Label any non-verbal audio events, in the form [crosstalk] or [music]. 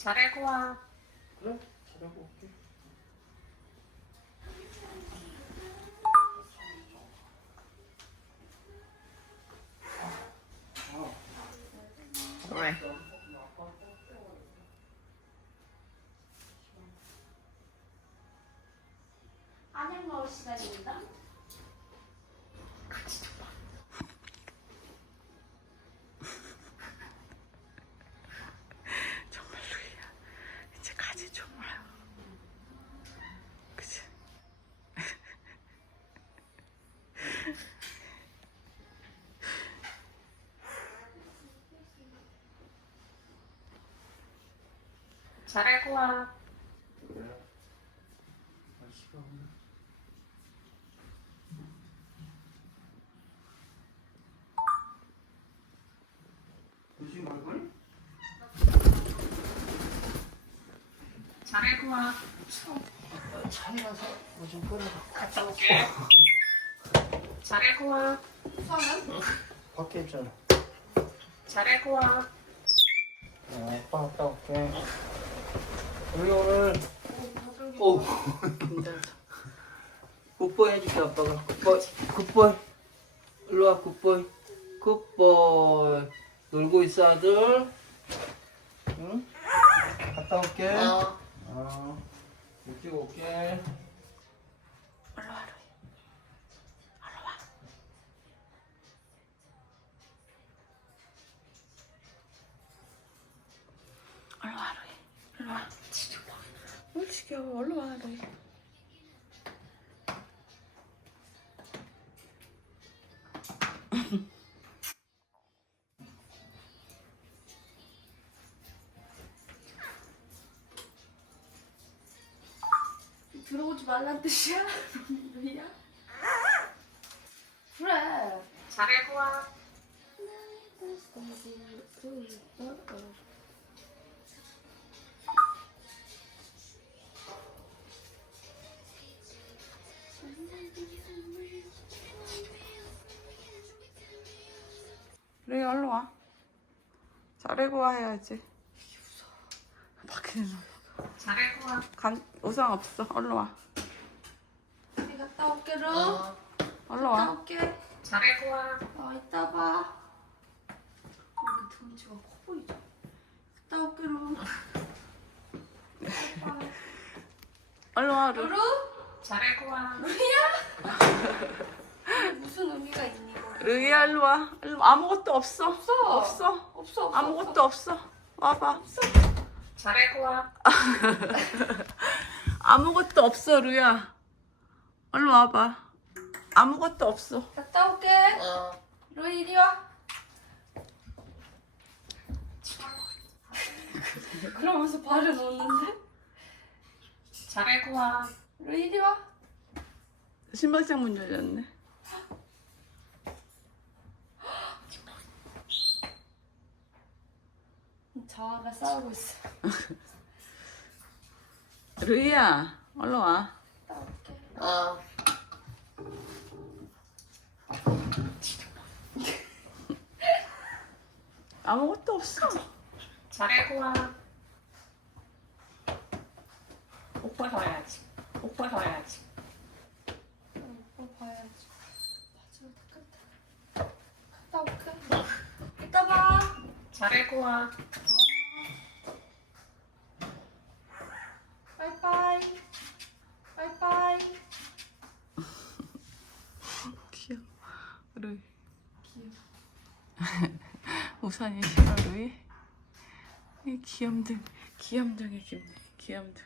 잘하고 와. 그래? 잘하고 올게. 왜? 안녕 먹을 시간입니다. 정말 루이야 이제 가지 좀 와요 그치? 잘하고 와. 그래. 날씨가 오늘. 조심 갈 거니? 잘하고 와. 차에 가서 뭐좀 끌어가. 갔다 올게. 잘하고 와. 밖에 있잖아. 잘하고 와. 어, 아빠 갔다 올게. 우리 오늘 오 힘들다. [laughs] 굿보이 해줄게 아빠가. 굿보이, 굿보이. 일로 와 굿보이. 굿보이. 놀고 있어 아들. 응? 갔다 올게. 어. 어. 일찍 올게. 루이 올라와 뭘 지겨워 올라와 루이 [laughs] 들어오지 말란 뜻이야? [laughs] 루이야? 그래. 잘하고 와. 루이 얼른 와 잘하고 와 해야지 밖에 잘하고 와. 간 우상 없어 얼른 와 우리 갔다 올게, 루. 어. 얼른 갔다 와 올게. 잘하고 와. 어, 이따 봐. 이렇게 등치가 커 보이죠? 갔다 올게, 루. 바이바이. [laughs] 얼른 와 루이 루? 잘하고 와. 무슨 의미가 있니, 이거? 루이야 일로 와 일로 와. 아무것도 없어 없어. 없어 없어, 없어. 아무것도 없어 와봐 잘하고 와. [laughs] 아무것도 없어 루야 얼른 와봐 아무것도 없어 갔다 올게. 어. 루이, 이리 와. [laughs] 그러면서 발을 놓는데? 잘하고 와. 루이, 이리 와. 신발장 문 열렸네 자아가 싸우고 있어. [laughs] 루이야 얼른 와 갔다 올게. 어. [laughs] 아무것도 없어 잘하고 와. 오빠 더야지. 오빠 더야지. 오빠 봐야지. 맞아, 갔다. 갔다 올게. 이따 봐. 잘하고 와. 바이바이. 바이바이. 귀여워 루이 귀여워. 우산이 싫어 루이 이 귀염둥 귀염둥이 줍네 귀염둥